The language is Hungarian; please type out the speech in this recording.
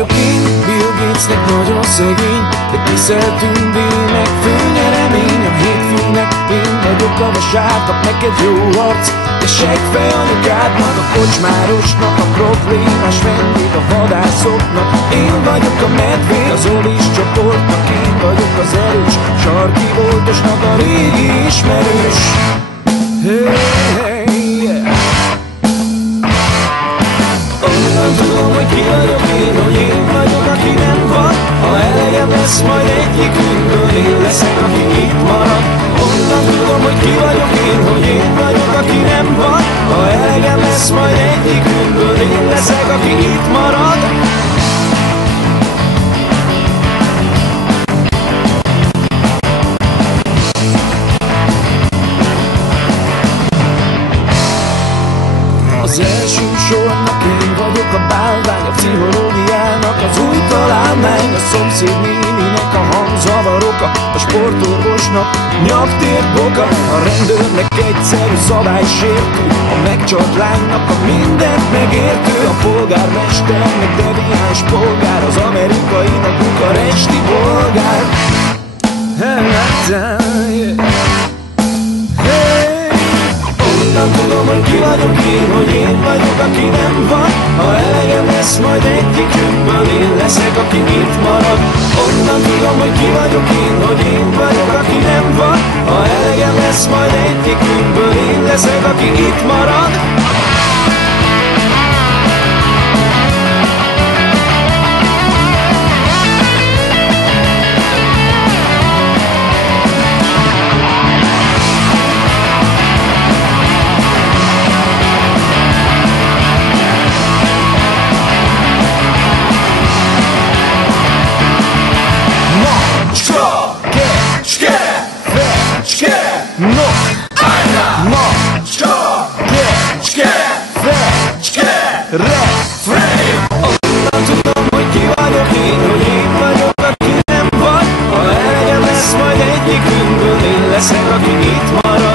vagyok én, Bill Gatesnek nagyon szegény, de kiszeltünk Billnek főnyeremény. A hétfőnek én vagyok a vasárnap, neked jó arc, de seggfej anyukádnak, a kocsmárosnak, a problémás vendég, a vadászoknak. Én vagyok a medvé, az Olis csoportnak, én vagyok az erős, sarki voltosnak a régi ismerős. Hey, yeah. Onnan tudom, hogy ki vagyok én, hogy én vagyok, aki nem van. Ha elegem lesz majd egyikünkből, én leszek, aki itt marad. Onnan tudom, hogy ki vagyok én, hogy én vagyok, aki nem van. Ha elegem lesz majd egyikünkből, én leszek, aki itt marad. Az első sornak én vagyok a bálvány, a pszichológiának az új találmány, a szomszéd néninek a hangzavaroka, a sportorvosnak nyaktért boka, a rendőrnek egyszerű szabálysértő, a megcsalt lánynak a mindent megértő, a polgármesternek deviáns polgár, az amerikainak bukaresti bolgár. Onnan tudom, hogy ki vagyok én, hogy én vagyok, aki nem van. Ha elegem lesz majd egyikünkből, én leszek, aki itt marad. Onnan tudom, hogy ki vagyok én, hogy én vagyok, aki nem van. Ha elegem lesz majd egyikünkből, én leszek, aki itt marad. Refrain! Onnan tudom, hogy ki vagyok én, hogy én vagyok, aki nem vagy. Ha elegem lesz majd egyikünkből, én leszek, aki itt marad.